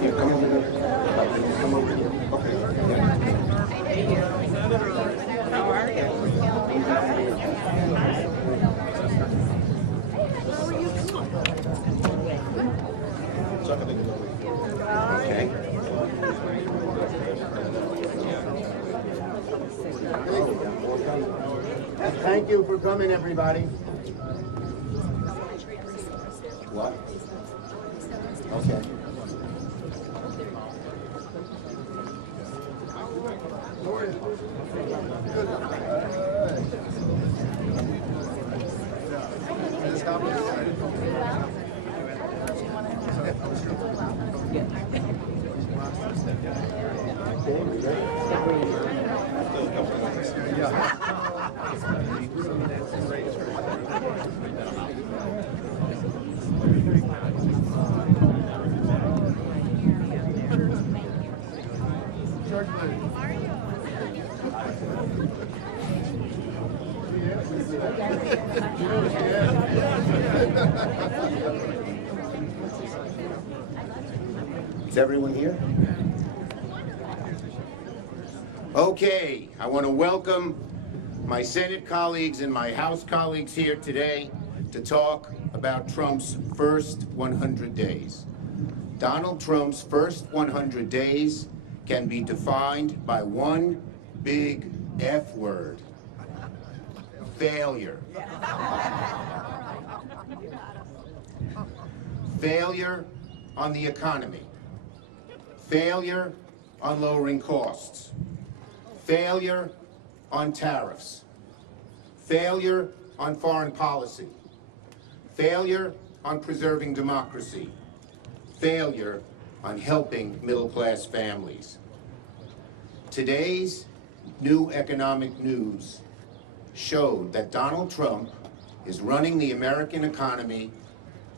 Here, come over here. Come over here. Okay. How are you? Okay. Thank you for coming, everybody. What? Okay. Is everyone here? Okay, I want to welcome my Senate colleagues and my House colleagues here today to talk about Trump's first 100 days. Donald Trump's first 100 days can be defined by one big F word: failure. Failure on the economy. Failure on lowering costs. Failure on tariffs. Failure on foreign policy. Failure on preserving democracy. Failure on helping middle-class families. Today's new economic news showed that Donald Trump is running the American economy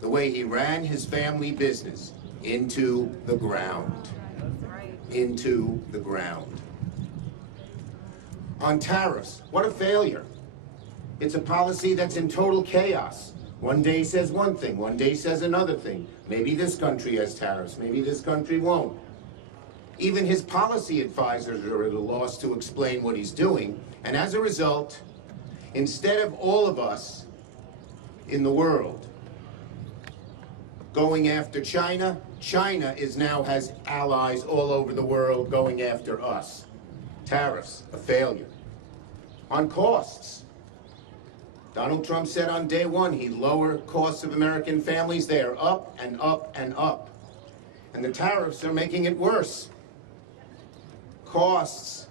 the way he ran his family business, into the ground. Into the ground. On tariffs, what a failure. It's a policy that's in total chaos. One day says one thing, one day says another thing. Maybe this country has tariffs, maybe this country won't. Even his policy advisors are at a loss to explain what he's doing. And as a result, instead of all of us in the world going after China, China now has allies all over the world going after us. Tariffs, a failure. On costs, Donald Trump said on day one he'd lower costs of American families. They are up and up and up. And the tariffs are making it worse. Costs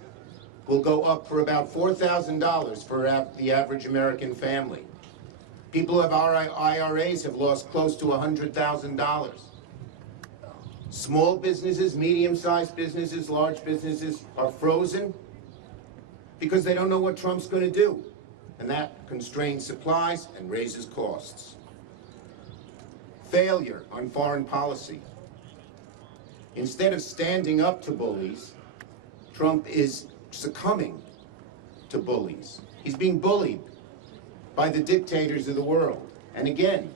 will go up for about $4,000 for the average American family. People who have IRAs have lost close to $100,000. Small businesses, medium-sized businesses, large businesses are frozen because they don't know what Trump's going to do. And that constrains supplies and raises costs. Failure on foreign policy. Instead of standing up to bullies, Trump is succumbing to bullies. He's being bullied by the dictators of the world. And again,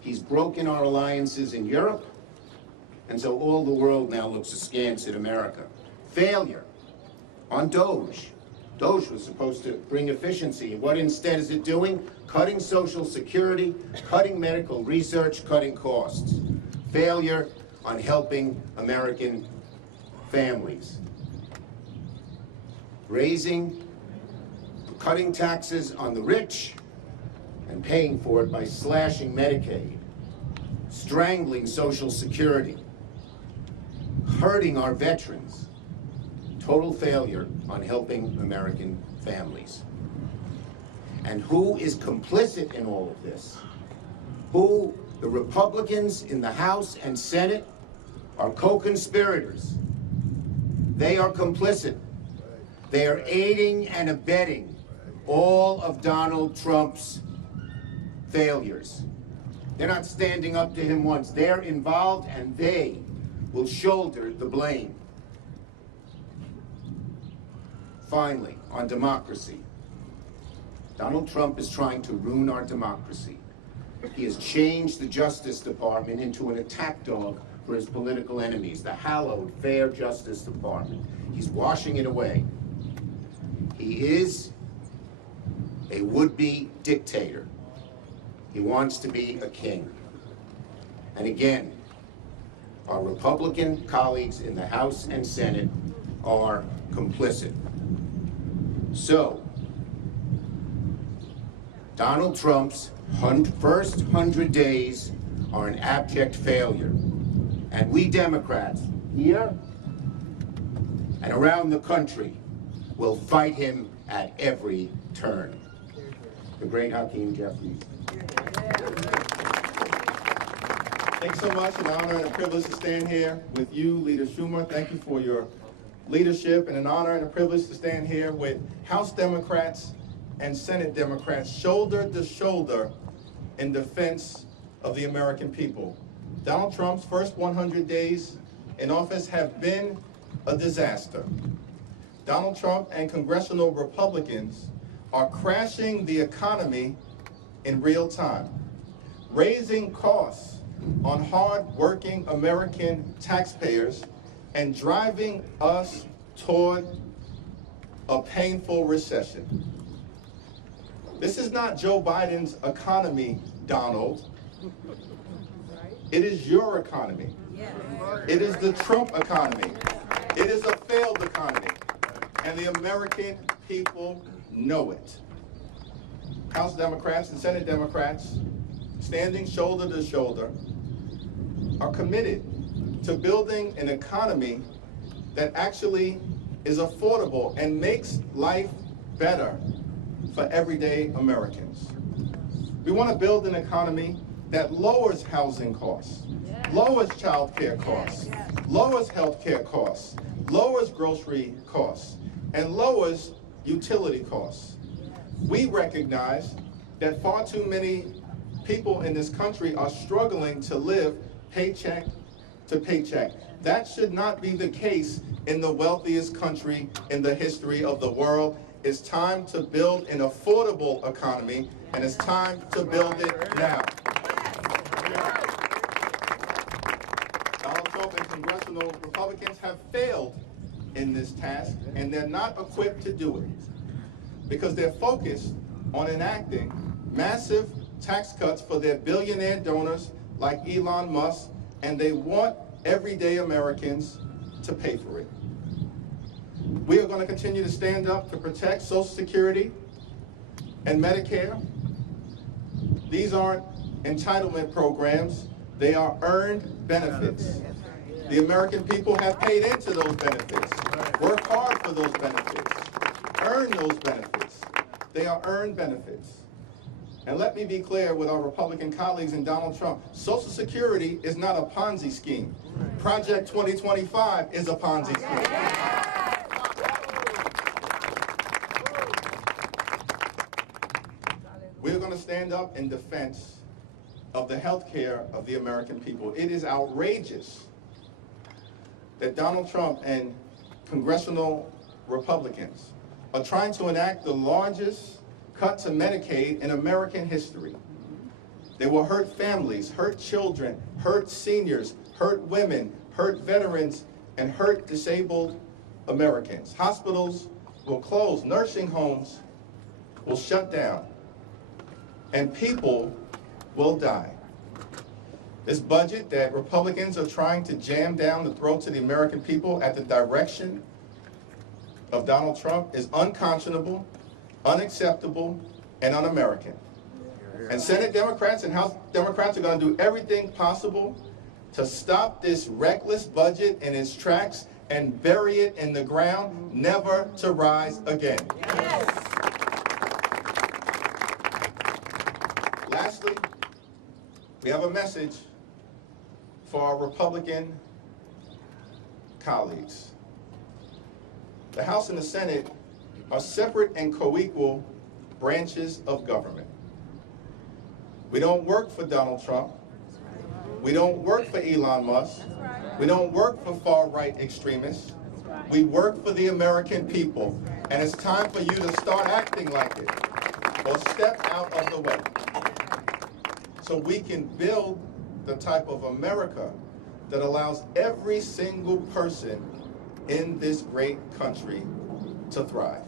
he's broken our alliances in Europe, and so all the world now looks askance at America. Failure on DOGE. DOGE was supposed to bring efficiency. What instead is it doing? Cutting Social Security, cutting medical research, cutting costs. Failure on helping American families. Cutting taxes on the rich and paying for it by slashing Medicaid, strangling Social Security, hurting our veterans. Total failure on helping American families. And who is complicit in all of this? The Republicans in the House and Senate are co-conspirators. They are complicit. They are aiding and abetting all of Donald Trump's failures. They're not standing up to him once. They're involved, and they will shoulder the blame. Finally, on democracy. Donald Trump is trying to ruin our democracy. He has changed the Justice Department into an attack dog for his political enemies, the hallowed Fair Justice Department. He's washing it away. He is a would-be dictator. He wants to be a king. And again, our Republican colleagues in the House and Senate are complicit. So, Donald Trump's first 100 days are an abject failure. And we Democrats here and around the country will fight him at every turn. The great Hakeem Jeffries. Thanks so much. An honor and a privilege to stand here with you, Leader Schumer. Thank you for your leadership, and an honor and a privilege to stand here with House Democrats and Senate Democrats, shoulder to shoulder in defense of the American people. Donald Trump's first 100 days in office have been a disaster. Donald Trump and congressional Republicans are crashing the economy in real time, raising costs on hard-working American taxpayers and driving us toward a painful recession. This is not Joe Biden's economy, Donald. It is your economy. It is the Trump economy. It is a failed economy. And the American people know it. House Democrats and Senate Democrats, standing shoulder to shoulder, are committed to building an economy that actually is affordable and makes life better for everyday Americans. We want to build an economy that lowers housing costs, lowers child care costs, lowers health care costs, lowers grocery costs, and lowers utility costs. We recognize that far too many people in this country are struggling to live paycheck to paycheck. That should not be the case in the wealthiest country in the history of the world. It's time to build an affordable economy, and it's time to build it now. Donald Trump and congressional Republicans have failed in this task, and they're not equipped to do it because they're focused on enacting massive tax cuts for their billionaire donors like Elon Musk, and they want everyday Americans to pay for it. We are going to continue to stand up to protect Social Security and Medicare. These aren't entitlement programs, they are earned benefits. The American people have paid into those benefits, work hard for those benefits, earn those benefits. They are earned benefits. And let me be clear with our Republican colleagues and Donald Trump, Social Security is not a Ponzi scheme. Project 2025 is a Ponzi scheme. We're going to stand up in defense of the health care of the American people. It is outrageous that Donald Trump and congressional Republicans are trying to enact the largest cut to Medicaid in American history. They will hurt families, hurt children, hurt seniors, hurt women, hurt veterans, and hurt disabled Americans. Hospitals will close, nursing homes will shut down, and people will die. This budget that Republicans are trying to jam down the throats of the American people at the direction of Donald Trump is unconscionable, unacceptable, and un-American. And Senate Democrats and House Democrats are going to do everything possible to stop this reckless budget in its tracks and bury it in the ground, never to rise again. Yes. Lastly, we have a message for our Republican colleagues. The House and the Senate are separate and co-equal branches of government. We don't work for Donald Trump. We don't work for Elon Musk. We don't work for far-right extremists. We work for the American people. And it's time for you to start acting like it or step out of the way so we can build the type of America that allows every single person in this great country to thrive.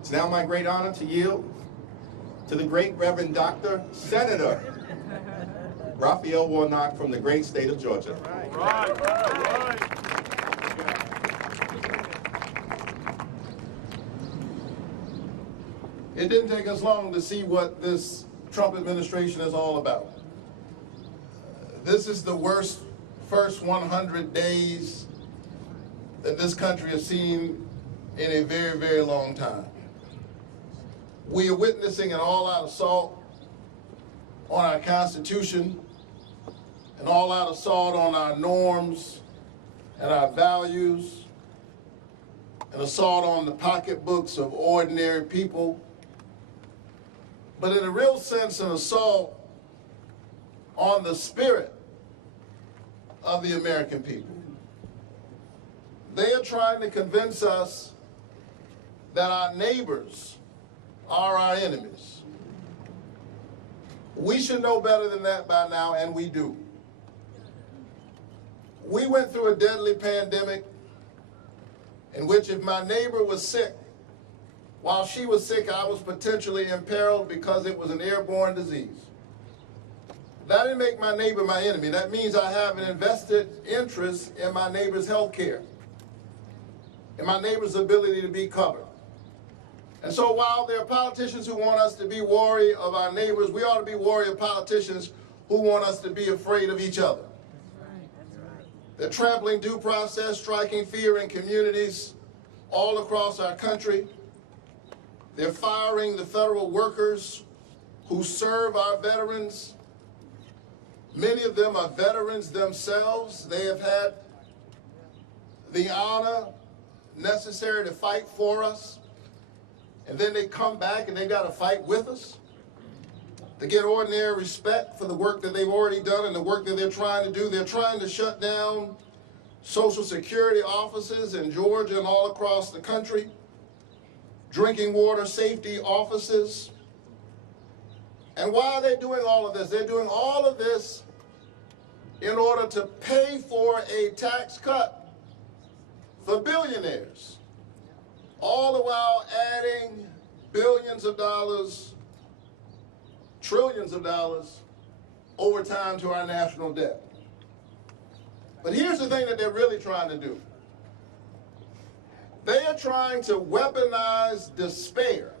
It's now my great honor to yield to the great Reverend Dr. Senator Raphael Warnock from the great state of Georgia. Right. It didn't take us long to see what this Trump administration is all about. This is the worst first 100 days that this country has seen in a very, very long time. We are witnessing an all-out assault on our Constitution, an all-out assault on our norms and our values, an assault on the pocketbooks of ordinary people, but in a real sense, an assault on the spirit of the American people. They are trying to convince us that our neighbors are our enemies. We should know better than that by now, and we do. We went through a deadly pandemic in which if my neighbor was sick, while she was sick, I was potentially imperiled because it was an airborne disease. That didn't make my neighbor my enemy. That means I have an invested interest in my neighbor's health care, in my neighbor's ability to be covered. And so while there are politicians who want us to be wary of our neighbors, we ought to be wary of politicians who want us to be afraid of each other. They're trampling due process, striking fear in communities all across our country. They're firing the federal workers who serve our veterans. Many of them are veterans themselves. They have had the honor necessary to fight for us. And then they come back and they got to fight with us to get ordinary respect for the work that they've already done and the work that they're trying to do. They're trying to shut down Social Security offices in Georgia and all across the country, drinking water safety offices. And why are they doing all of this? They're doing all of this in order to pay for a tax cut for billionaires, all the while adding billions of dollars, trillions of dollars over time to our national debt. But here's the thing that they're really trying to do. They are trying to weaponize despair.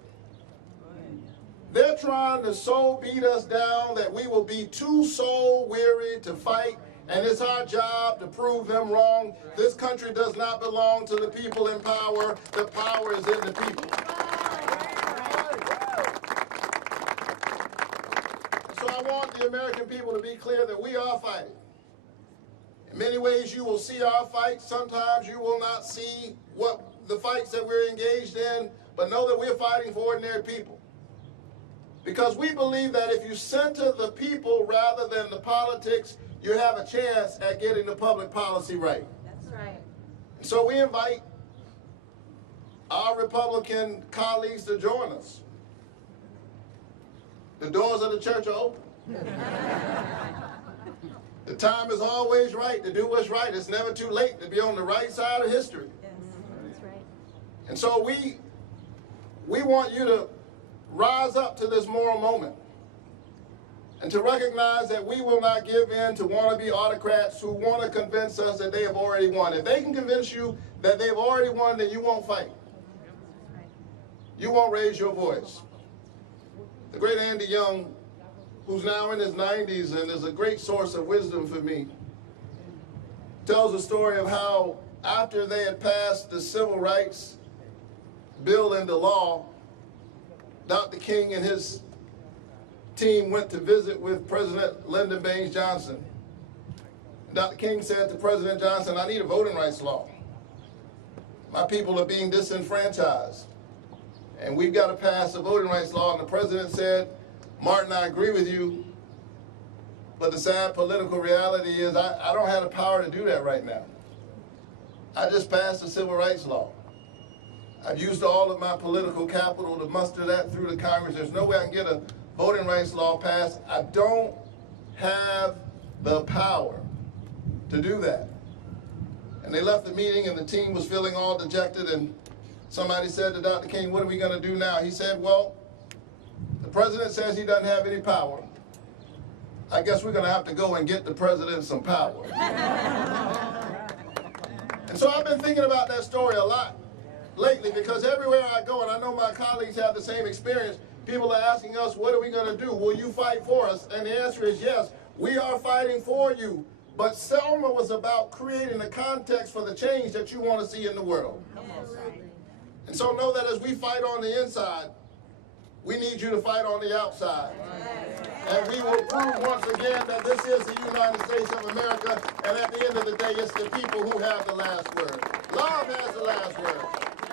They're trying to so beat us down that we will be too soul weary to fight, and it's our job to prove them wrong. This country does not belong to the people in power. The power is in the people. So I want the American people to be clear that we are fighting. In many ways, you will see our fights. Sometimes you will not see what the fights that we're engaged in, but know that we're fighting for ordinary people. Because we believe that if you center the people rather than the politics, you have a chance at getting the public policy right. That's right. And so we invite our Republican colleagues to join us. The doors of the church are open. The time is always right to do what's right. It's never too late to be on the right side of history. Yes, that's right. And so we want you to rise up to this moral moment and to recognize that we will not give in to wannabe autocrats who want to convince us that they have already won. If they can convince you that they've already won, then you won't fight. You won't raise your voice. The great Andy Young, who's now in his 90s and is a great source of wisdom for me, tells the story of how after they had passed the Civil Rights Bill into law, Dr. King and his team went to visit with President Lyndon Baines Johnson. Dr. King said to President Johnson, I need a voting rights law. My people are being disenfranchised, and we've got to pass a voting rights law. And the president said, Martin, I agree with you, but the sad political reality is I don't have the power to do that right now. I just passed a civil rights law. I've used all of my political capital to muster that through the Congress. There's no way I can get a voting rights law passed. I don't have the power to do that. And they left the meeting and the team was feeling all dejected, and somebody said to Dr. King, what are we going to do now? He said, well, the president says he doesn't have any power. I guess we're going to have to go and get the president some power. And so I've been thinking about that story a lot lately, because everywhere I go, and I know my colleagues have the same experience, people are asking us, what are we going to do? Will you fight for us? And the answer is yes, we are fighting for you. But Selma was about creating the context for the change that you want to see in the world. And so know that as we fight on the inside, we need you to fight on the outside. And we will prove once again that this is the United States of America, and at the end of the day, it's the people who have the last word. Love has the last word.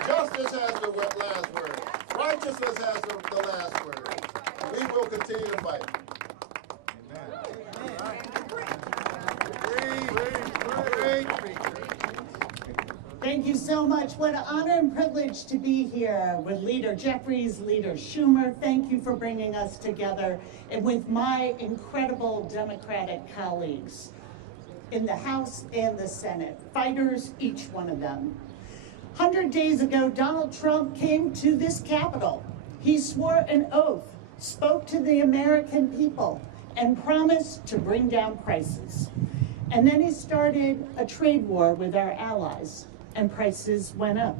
Justice has the last word. Righteousness has the last word. And we will continue to fight. Thank you so much. What an honor and privilege to be here with Leader Jeffries, Leader Schumer. Thank you for bringing us together, and with my incredible Democratic colleagues in the House and the Senate. Fighters, each one of them. 100 days ago, Donald Trump came to this Capitol. He swore an oath, spoke to the American people, and promised to bring down prices. And then he started a trade war with our allies, and prices went up.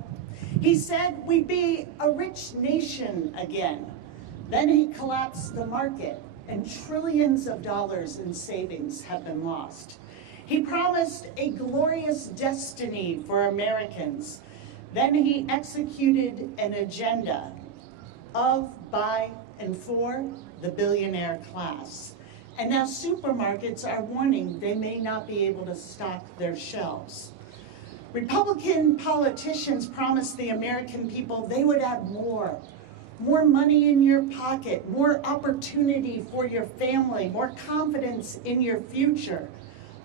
He said we'd be a rich nation again. Then he collapsed the market, and trillions of dollars in savings have been lost. He promised a glorious destiny for Americans. Then he executed an agenda of, by, and for the billionaire class. And now supermarkets are warning they may not be able to stock their shelves. Republican politicians promised the American people they would have more money in your pocket, more opportunity for your family, more confidence in your future.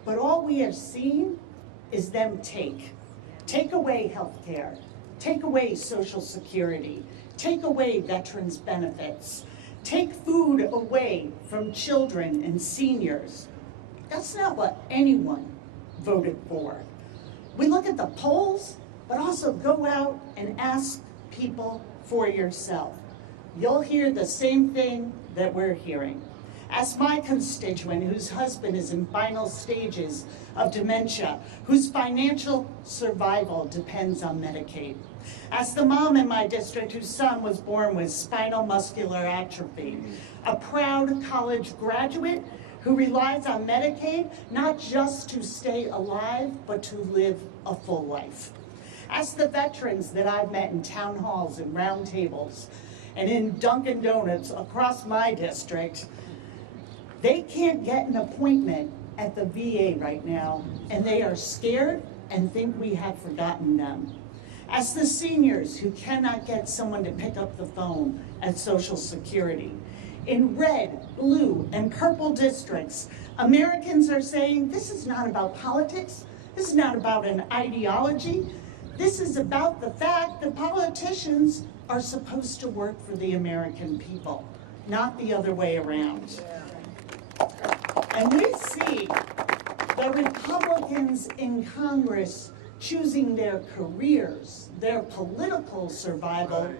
But all we have seen is them take away health care, take away Social Security, take away veterans' benefits, take food away from children and seniors. That's not what anyone voted for. We look at the polls, but also go out and ask people for yourself. You'll hear the same thing that we're hearing. Ask my constituent whose husband is in final stages of dementia, whose financial survival depends on Medicaid. Ask the mom in my district whose son was born with spinal muscular atrophy, a proud college graduate who relies on Medicaid not just to stay alive, but to live a full life. Ask the veterans that I've met in town halls and roundtables and in Dunkin' Donuts across my district. They can't get an appointment at the VA right now, and they are scared and think we have forgotten them. Ask the seniors who cannot get someone to pick up the phone at Social Security. In red, blue, and purple districts, Americans are saying this is not about politics, this is not about an ideology, this is about the fact that politicians are supposed to work for the American people, not the other way around. And we see the Republicans in Congress choosing their careers, their political survival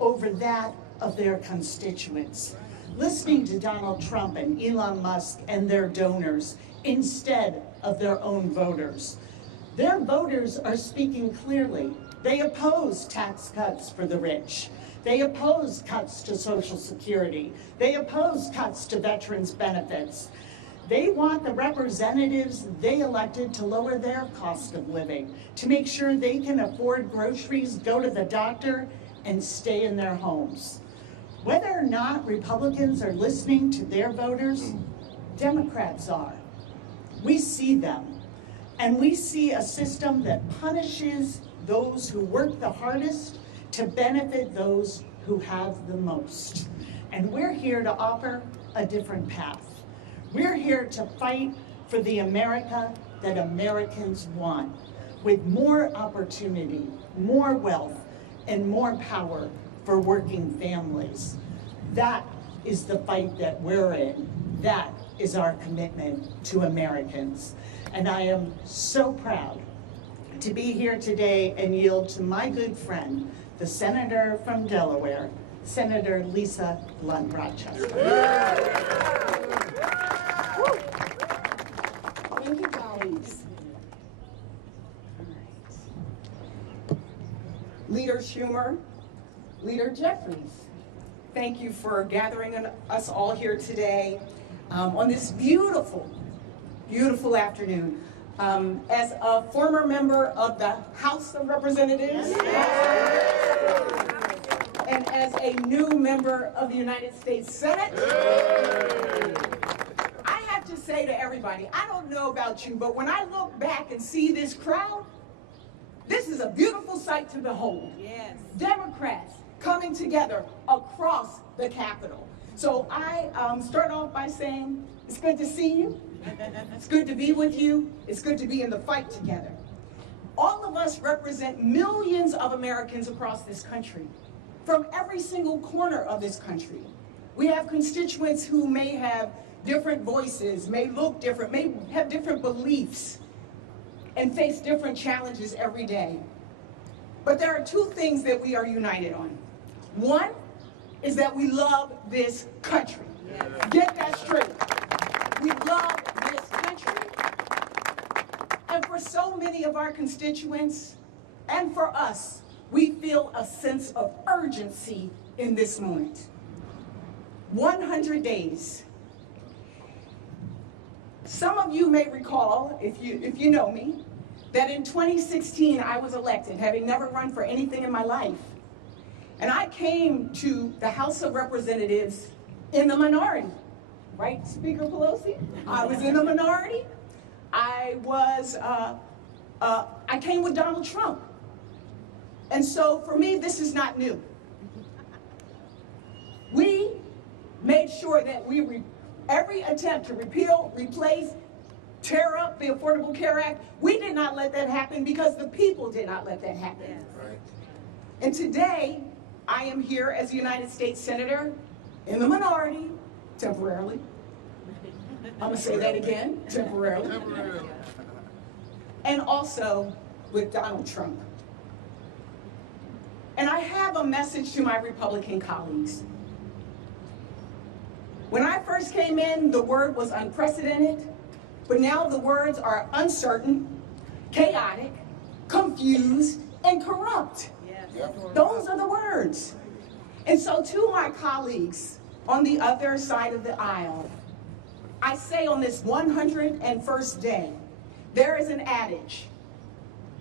over that of their constituents. Listening to Donald Trump and Elon Musk and their donors instead of their own voters. Their voters are speaking clearly. They oppose tax cuts for the rich. They oppose cuts to Social Security. They oppose cuts to veterans' benefits. They want the representatives they elected to lower their cost of living, to make sure they can afford groceries, go to the doctor, and stay in their homes. Whether or not Republicans are listening to their voters, Democrats are. We see them, and we see a system that punishes those who work the hardest to benefit those who have the most. And we're here to offer a different path. We're here to fight for the America that Americans want, with more opportunity, more wealth, and more power for working families. That is the fight that we're in. That is our commitment to Americans. And I am so proud to be here today and yield to my good friend, the Senator from Delaware, Senator Lisa Blunt Rochester. Thank you, colleagues. All right. Leader Schumer, Leader Jeffries, thank you for gathering us all here today on this beautiful, beautiful afternoon. As a former member of the House of Representatives, and as a new member of the United States Senate, I have to say to everybody, I don't know about you, but when I look back and see this crowd, this is a beautiful sight to behold. Yes. Democrats coming together across the Capitol. So I start off by saying, it's good to see you. It's good to be with you. It's good to be in the fight together. All of us represent millions of Americans across this country, from every single corner of this country. We have constituents who may have different voices, may look different, may have different beliefs, and face different challenges every day. But there are two things that we are united on. One is that we love this country. Get that straight. We love this country. And for so many of our constituents, and for us, we feel a sense of urgency in this moment. 100 days. Some of you may recall, if you know me, that in 2016 I was elected, having never run for anything in my life. And I came to the House of Representatives in the minority. Right, Speaker Pelosi? I was in the minority. I came with Donald Trump. And so for me, this is not new. We made sure that every attempt to repeal, replace, tear up the Affordable Care Act, we did not let that happen because the people did not let that happen. Right. And today, I am here as a United States Senator in the minority, temporarily. I'm gonna say that again, temporarily. And also with Donald Trump. And I have a message to my Republican colleagues. When I first came in, the word was unprecedented, but now the words are uncertain, chaotic, confused, and corrupt. Those are the words. And so to my colleagues on the other side of the aisle, I say on this 101st day, there is an adage,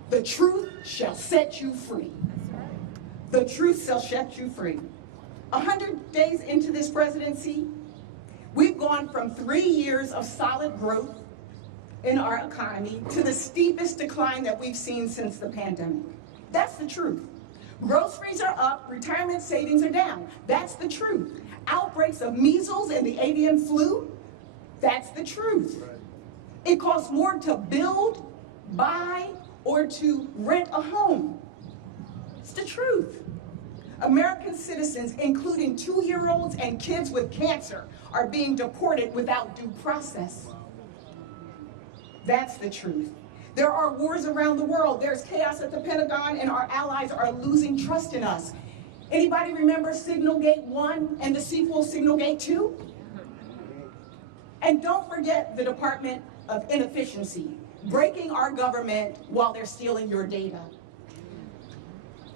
the truth shall set you free. The truth shall set you free. 100 days into this presidency, we've gone from 3 years of solid growth in our economy to the steepest decline that we've seen since the pandemic. That's the truth. Groceries are up, retirement savings are down. That's the truth. Outbreaks of measles and the avian flu, that's the truth. It costs more to build, buy, or to rent a home. It's the truth. American citizens, including 2-year-olds and kids with cancer, are being deported without due process. That's the truth. There are wars around the world. There's chaos at the Pentagon, and our allies are losing trust in us. Anybody remember Signalgate 1 and the sequel Signalgate 2? And don't forget the Department of Inefficiency, breaking our government while they're stealing your data.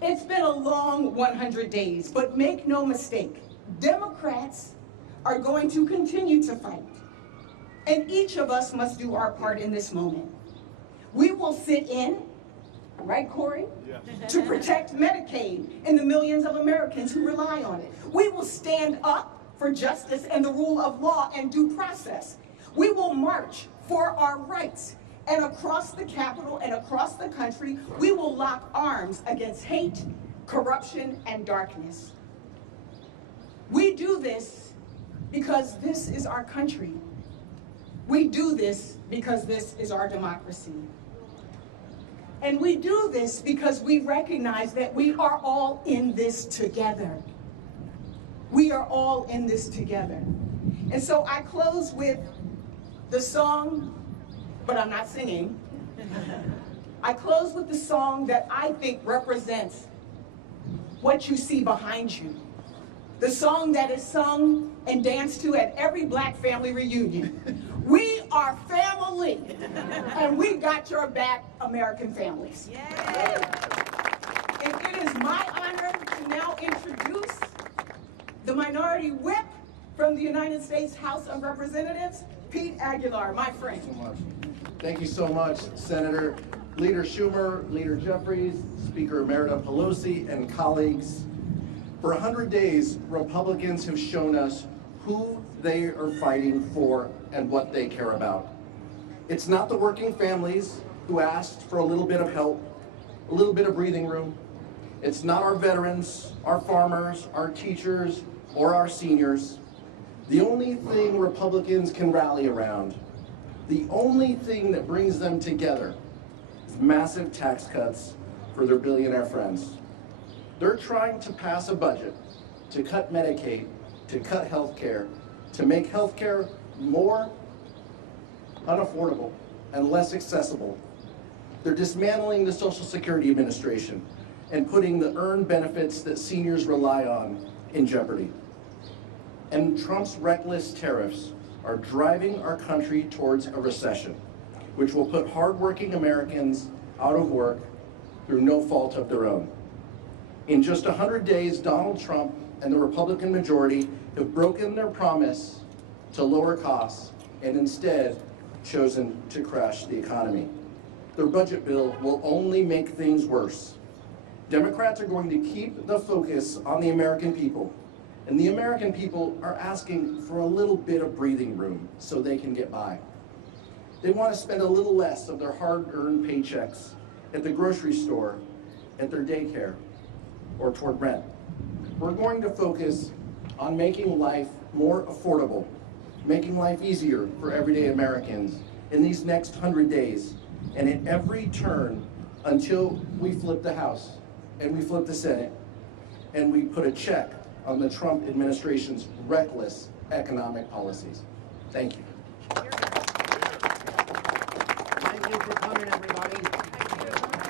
It's been a long 100 days, but make no mistake, Democrats are going to continue to fight. And each of us must do our part in this moment. We will sit in, right, Corey? Yeah. To protect Medicaid and the millions of Americans who rely on it. We will stand up for justice and the rule of law and due process. We will march for our rights. And across the Capitol and across the country, we will lock arms against hate, corruption, and darkness. We do this because this is our country. We do this because this is our democracy. And we do this because we recognize that we are all in this together. We are all in this together. And so I close with the song, but I'm not singing. I close with the song that I think represents what you see behind you. The song that is sung and danced to at every Black family reunion. We are family, and we got your back, American families. And it is my honor to now introduce the Minority Whip from the United States House of Representatives, Pete Aguilar, my friend. Thank you so much, Senator. Leader Schumer, Leader Jeffries, Speaker Emerita Pelosi, and colleagues. For 100 days, Republicans have shown us who they are fighting for and what they care about. It's not the working families who asked for a little bit of help, a little bit of breathing room. It's not our veterans, our farmers, our teachers, or our seniors. The only thing Republicans can rally around, the only thing that brings them together, is massive tax cuts for their billionaire friends. They're trying to pass a budget to cut Medicaid, to cut health care, to make health care more unaffordable and less accessible. They're dismantling the Social Security Administration and putting the earned benefits that seniors rely on in jeopardy. And Trump's reckless tariffs are driving our country towards a recession, which will put hardworking Americans out of work through no fault of their own. In just 100 days, Donald Trump and the Republican majority have broken their promise to lower costs and instead chosen to crash the economy. Their budget bill will only make things worse. Democrats are going to keep the focus on the American people, and the American people are asking for a little bit of breathing room so they can get by. They want to spend a little less of their hard-earned paychecks at the grocery store, at their daycare, or toward rent. We're going to focus on making life more affordable, making life easier for everyday Americans in these next 100 days, and at every turn until we flip the House and we flip the Senate and we put a check on the Trump administration's reckless economic policies. Thank you. Thank you for coming, everybody.